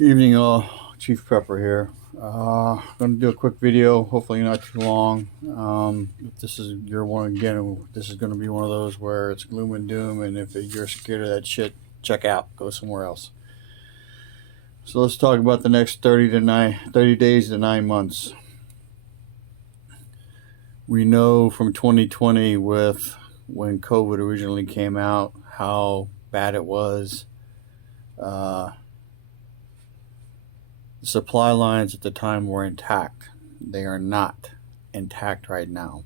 Evening, all. Chief Prepper here. Going to do a quick video, hopefully not too long. If this is your one again, this is going to be one of those where it's gloom and doom, and if you're scared of that shit, check out. Go somewhere else. So let's talk about the next 30 days to 9 months. We know from 2020 with when COVID originally came out how bad it was. The supply lines at the time were intact. They are not intact right now.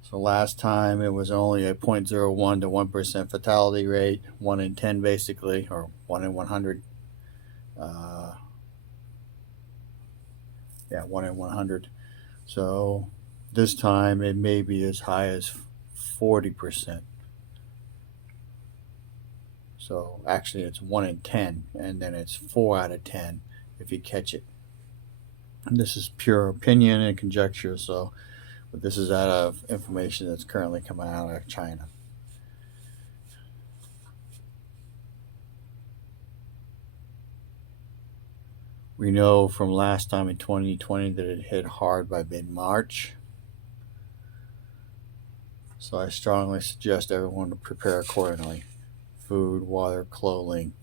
So last time it was only a 0.01 to 1% fatality rate, 1 in 10 basically, or 1 in 100. 1 in 100. So this time it may be as high as 40%. So actually it's 1 in 10, and then it's 4 out of 10 if you catch it. And this is pure opinion and conjecture, but this is out of information that's currently coming out of China. We know from last time in 2020 that it hit hard by mid-March. So I strongly suggest everyone to prepare accordingly. Food, water, clothing.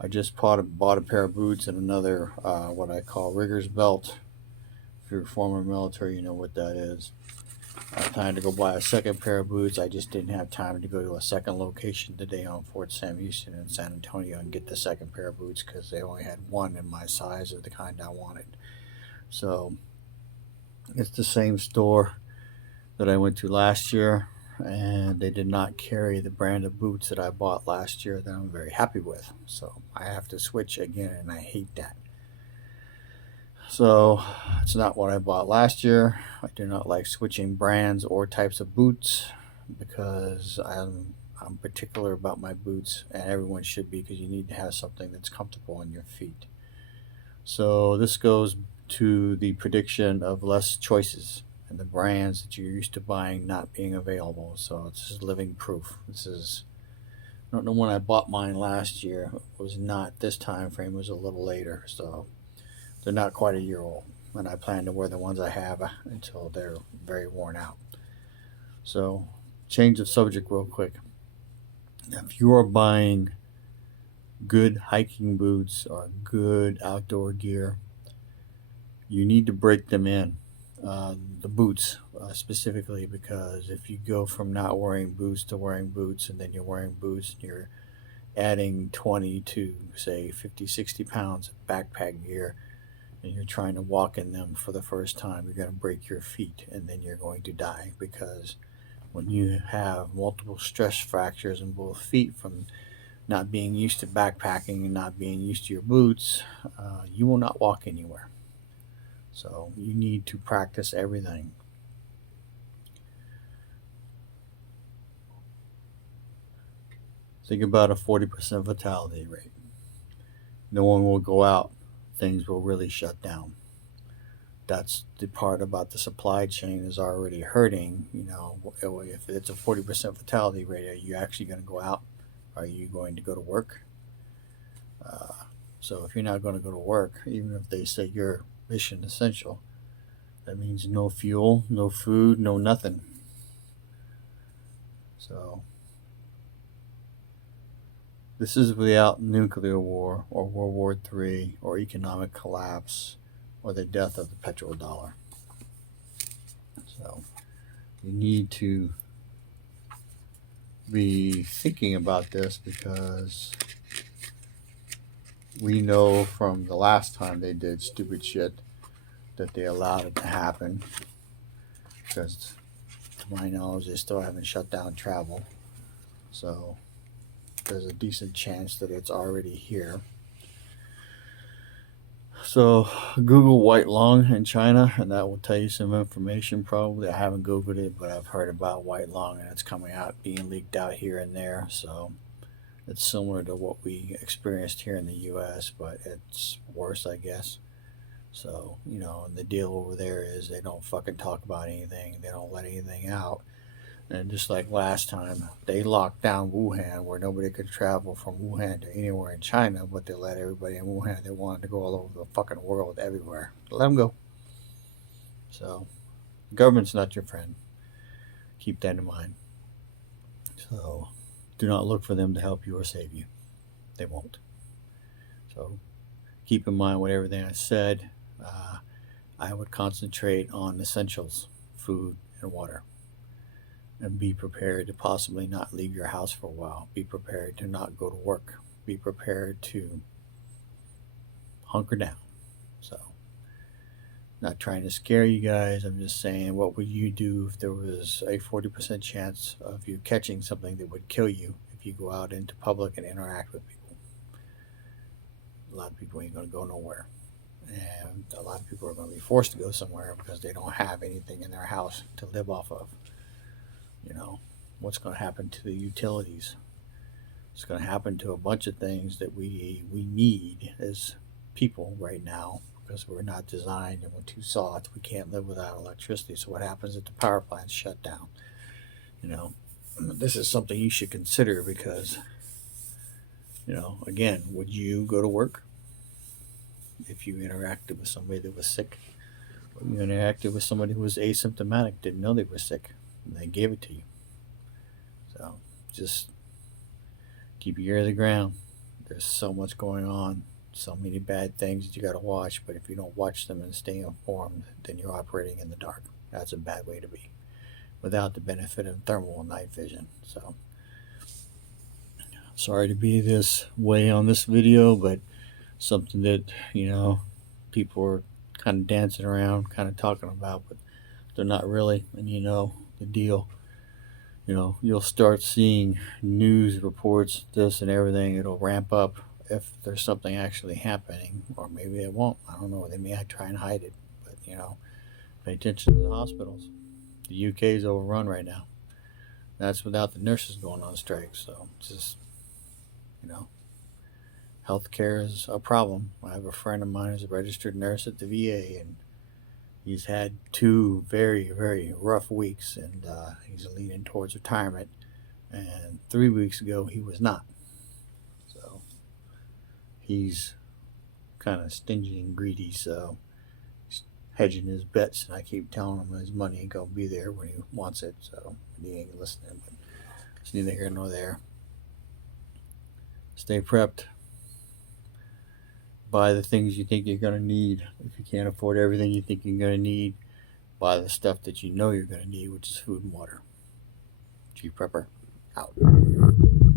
I just bought a pair of boots and another, what I call rigger's belt. If you're former military, you know what that is. I planned to go buy a second pair of boots. I just didn't have time to go to a second location today on Fort Sam Houston in San Antonio and get the second pair of boots because they only had one in my size of the kind I wanted. So it's the same store that I went to last year, and they did not carry the brand of boots that I bought last year that I'm very happy with. So I have to switch again, and I hate that. So it's not what I bought last year. I do not like switching brands or types of boots because I'm particular about my boots, and everyone should be, because you need to have something that's comfortable on your feet. So this goes to the prediction of less choices and the brands that you're used to buying not being available. So this is living proof. I don't know when I bought mine last year. It was not this time frame. It was a little later. So they're not quite a year old. And I plan to wear the ones I have until they're very worn out. So change of subject real quick. If you are buying good hiking boots or good outdoor gear, you need to break them in. The boots specifically, because if you go from not wearing boots to wearing boots, and then you're wearing boots and you're adding 20 to say 50, 60 pounds of backpack gear, and you're trying to walk in them for the first time, you're going to break your feet and then you're going to die, because when you have multiple stress fractures in both feet from not being used to backpacking and not being used to your boots, you will not walk anywhere. So you need to practice everything. Think about a 40% fatality rate. No one will go out. Things will really shut down. That's the part about the supply chain is already hurting. If it's a 40% fatality rate, are you actually going to go out? Are you going to go to work? So if you're not going to go to work, even if they say you're mission essential, that means no fuel, no food, no nothing. So this is without nuclear war or World War III or economic collapse or the death of the petrodollar. So you need to be thinking about this, because we know from the last time they did stupid shit that they allowed it to happen, because to my knowledge they still haven't shut down travel. So there's a decent chance that it's already here. So Google white lung in China, and that will tell you some information probably. I haven't Googled it, but I've heard about white lung, and it's coming out, being leaked out here and there. So it's similar to what we experienced here in the US, but it's worse, I guess. So, and the deal over there is they don't fucking talk about anything. They don't let anything out. And just like last time, they locked down Wuhan where nobody could travel from Wuhan to anywhere in China, but they let everybody in Wuhan that wanted to go all over the fucking world everywhere. Let them go. So, the government's not your friend. Keep that in mind. So, do not look for them to help you or save you. They won't. So, keep in mind what everything I said. Uh, I would concentrate on essentials, food, and water. And be prepared to possibly not leave your house for a while. Be prepared to not go to work. Be prepared to hunker down. So, not trying to scare you guys. I'm just saying, what would you do if there was a 40% chance of you catching something that would kill you if you go out into public and interact with people? A lot of people ain't going to go nowhere. And a lot of people are going to be forced to go somewhere because they don't have anything in their house to live off of. You know, what's going to happen to the utilities? It's going to happen to a bunch of things that we need as people right now because we're not designed and we're too soft. We can't live without electricity. So what happens if the power plants shut down? You know, this is something you should consider because, you know, again, would you go to work if you interacted with somebody that was sick? Or you interacted with somebody who was asymptomatic, didn't know they were sick, and they gave it to you. So just keep your ear to the ground. There's so much going on, so many bad things that you got to watch. But if you don't watch them and stay informed, then you're operating in the dark. That's a bad way to be, without the benefit of thermal and night vision. So sorry to be this way on this video, but something that, you know, people are kind of dancing around, kind of talking about, but they're not really. And you know the deal. You know, you'll start seeing news reports, this and everything. It'll ramp up if there's something actually happening, or maybe it won't. I don't know. They may try and hide it, but you know, pay attention to the hospitals. The UK is overrun right now. That's without the nurses going on strike. So just, you know, healthcare is a problem. I have a friend of mine who's a registered nurse at the VA, and he's had 2 very rough weeks, and he's leaning towards retirement. And 3 weeks ago, he was not. So he's kind of stingy and greedy. So he's hedging his bets, and I keep telling him his money ain't gonna be there when he wants it. So he ain't listening. But it's neither here nor there. Stay prepped. Buy the things you think you're gonna need. If you can't afford everything you think you're gonna need, buy the stuff that you know you're gonna need, which is food and water. Chief Prepper out.